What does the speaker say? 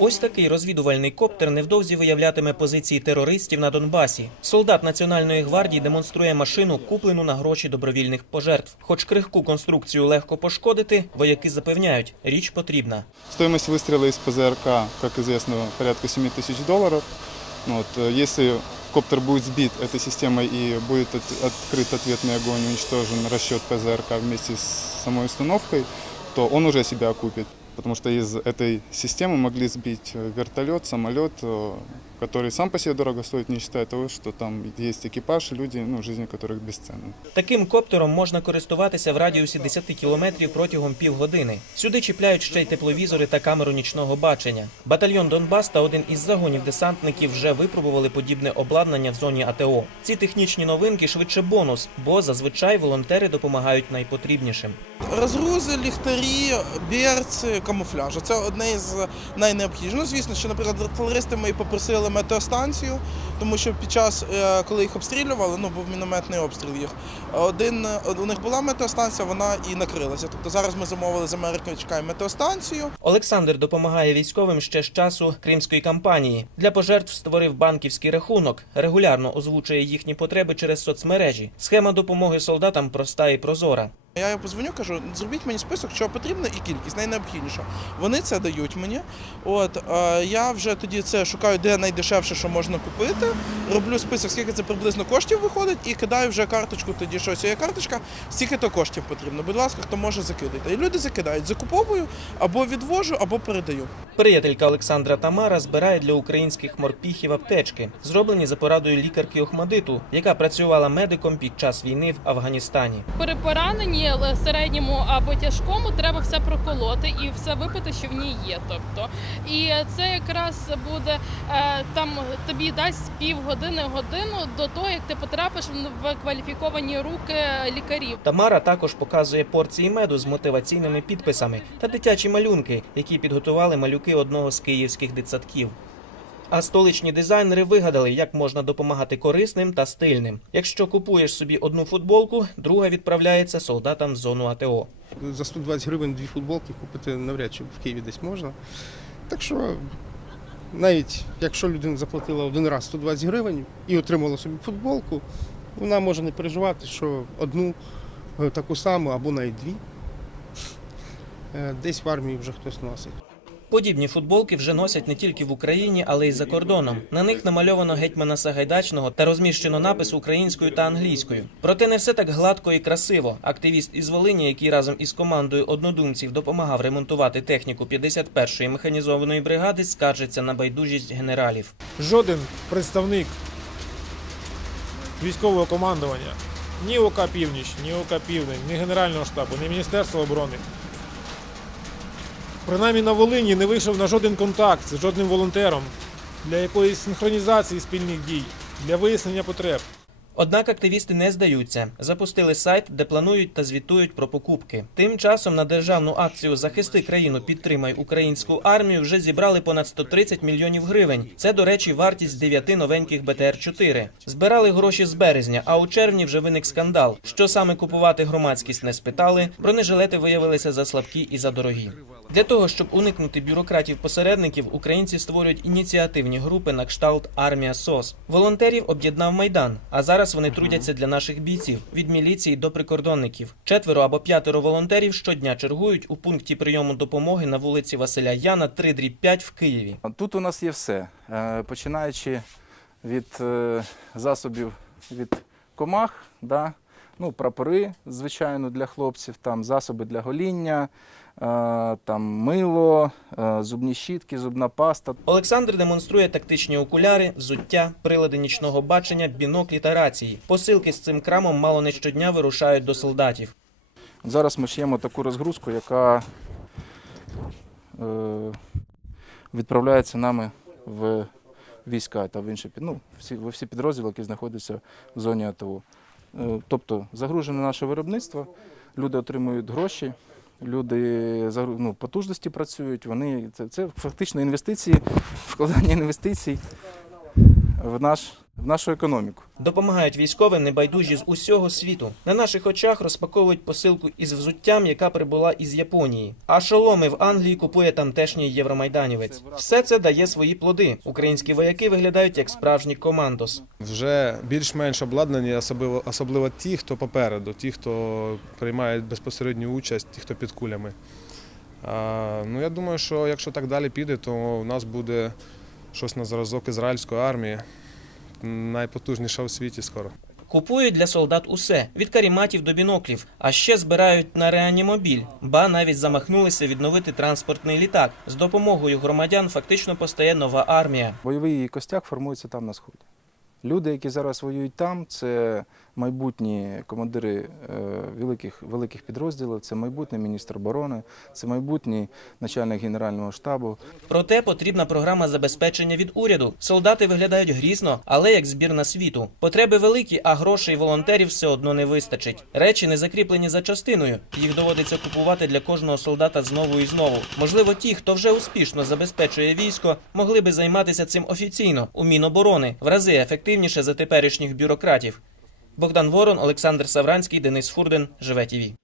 Ось такий розвідувальний коптер невдовзі виявлятиме позиції терористів на Донбасі. Солдат Національної гвардії демонструє машину, куплену на гроші добровільних пожертв. Хоч крихку конструкцію легко пошкодити, вояки запевняють, річ потрібна. Стоимость выстрела из ПЗРК, как известно, порядка 7 тысяч долларов. Ну Вот, э, если коптер будет сбит этой системой и будет от- открыт ответный огонь, уничтожен расчет ПЗРК вместе с самой установкой, то он уже себя окупит. Потому что из этой системы могли сбить э, вертолет, самолет, э, который сам по себе дорого стоит, не считая того, что там есть экипаж и люди, ну, жизни которых бесценны. Таким коптером можна користуватися в радіусі 10 кілометрів протягом півгодини. Сюди чіпляють ще й тепловізори та камеру нічного бачення. Батальйон Донбас та один із загонів десантників вже випробували подібне обладнання в зоні АТО. Ці технічні новинки швидше бонус, бо зазвичай волонтери допомагають найпотрібнішим. Розгрузи, ліхтарі, берці, камуфляж. Це одне із найнеобхідніших. Ну, звісно, що, наприклад, артилеристи ми попросили метеостанцію, тому що під час, е, коли їх обстрілювали, ну був мінометний обстріл їх. Один е, у них була метеостанція, вона і накрилася. Тобто зараз ми замовили з Америки, чекаємо метеостанцію. Олександр допомагає військовим ще з часу кримської кампанії. Для пожертв створив банківський рахунок, регулярно озвучує їхні потреби через соцмережі. Схема допомоги солдатам проста і прозора. Я їм позвоню, кажу, зробіть мені список, що потрібно, і кількість найнеобхідніше. Вони це дають мені. От е, я вже тоді це шукаю, де найдешевше, що можна купити. Роблю список, скільки це приблизно коштів виходить, і кидаю вже карточку. Тоді що ось є карточка, стільки то коштів потрібно. Будь ласка, хто може закидати. І люди закидають, закуповую або відвожу, або передаю. Приятелька Олександра Тамара збирає для українських морпіхів аптечки, зроблені за порадою лікарки Охмадиту, яка працювала медиком під час війни в Афганістані. При пораненні л- середньому або тяжкому треба все проколоти і все випити, що в ній є. Тобто, і це якраз буде е, там тобі дасть півгодини годину до того, як ти потрапиш в кваліфіковані руки лікарів. Тамара також показує порції меду з мотиваційними підписами та дитячі малюнки, які підготували малюки одного з київських дитсадків. А столичні дизайнери вигадали, як можна допомагати корисним та стильним. Якщо купуєш собі одну футболку, друга відправляється солдатам в зону АТО. За 120 гривень дві футболки купити навряд чи в Києві десь можна. Так що навіть якщо людина заплатила один раз 120 гривень і отримала собі футболку, вона може не переживати, що одну е, таку саму або навіть дві. е, Десь в армії вже хтось носить. Подібні футболки вже носять не тільки в Україні, але й за кордоном. На них намальовано гетьмана Сагайдачного та розміщено напис українською та англійською. Проте не все так гладко і красиво. Активіст із Волині, який разом із командою однодумців допомагав ремонтувати техніку 51-ї механізованої бригади, скаржиться на байдужість генералів. жоден представник військового командування, ні ОК Північ, ні ОК Південь, ні Генерального штабу, ні Міністерства оборони. Принаймні на Волині не вийшов на жоден контакт з жодним волонтером для якоїсь синхронізації спільних дій, для вияснення потреб. Однак активісти не здаються. Запустили сайт, де планують та звітують про покупки. Тим часом на державну акцію Захисти країну, підтримай українську армію вже зібрали понад 130 мільйонів гривень. Це, до речі, вартість дев'яти новеньких БТР-4. Збирали гроші з березня, а у червні вже виник скандал. Що саме купувати громадськість не спитали. Бронежилети виявилися за слабкі і за дорогі. Для того щоб уникнути бюрократів-посередників, українці створюють ініціативні групи на кшталт армія СОС. Волонтерів об'єднав майдан. А зараз вони трудяться для наших бійців від міліції до прикордонників. Четверо або п'ятеро волонтерів щодня чергують у пункті прийому допомоги на вулиці Василя Яна, 3 5 в Києві. Тут у нас є все, Е, починаючи від е, засобів від комах, да? ну, прапори, звичайно, для хлопців, там засоби для гоління, там мило, е, зубні щітки, зубна паста. Олександр демонструє тактичні окуляри, взуття, прилади нічного бачення, біноклі та рації. Посилки з цим крамом мало не щодня вирушають до солдатів. Зараз ми шиємо таку розгрузку, яка е, відправляється нами в війська та в інші під- ну, всі, в всі підрозділи, які знаходяться в зоні АТО. Е, тобто загружене наше виробництво, люди отримують гроші, люди загру- ну, потужності працюють, вони, це, це фактично інвестиції, вкладання інвестицій в наш в нашу економіку. Допомагають військовим небайдужі з усього світу. На наших очах розпаковують посилку із взуттям, яка прибула із Японії. А шоломи в Англії купує тамтешній євромайданівець. Все це дає свої плоди. Українські вояки виглядають як справжні командос. Вже більш-менш обладнані, особливо, особливо ті, хто попереду, ті, хто приймають безпосередню участь, ті, хто під кулями. А, ну, я думаю, що якщо так далі піде, то у нас буде щось на зразок ізраїльської армії, найпотужніша у світі скоро. Купують для солдат усе від каріматів до біноклів, а ще збирають на реанімобіль. Ба навіть замахнулися відновити транспортний літак. З допомогою громадян фактично постає нова армія. Бойовий костяк формується там на сході. Люди, які зараз воюють там, це майбутні командири е, великих, великих підрозділів, це майбутній міністр оборони, це майбутній начальник генерального штабу. Проте потрібна програма забезпечення від уряду. Солдати виглядають грізно, але як збірна світу. Потреби великі, а грошей волонтерів все одно не вистачить. Речі не закріплені за частиною. Їх доводиться купувати для кожного солдата знову і знову. Можливо, ті, хто вже успішно забезпечує військо, могли би займатися цим офіційно у Міноборони в рази ефективніше за теперішніх бюрократів. Богдан Ворон, Олександр Савранський, Денис Фурден, Живе ТІВІ.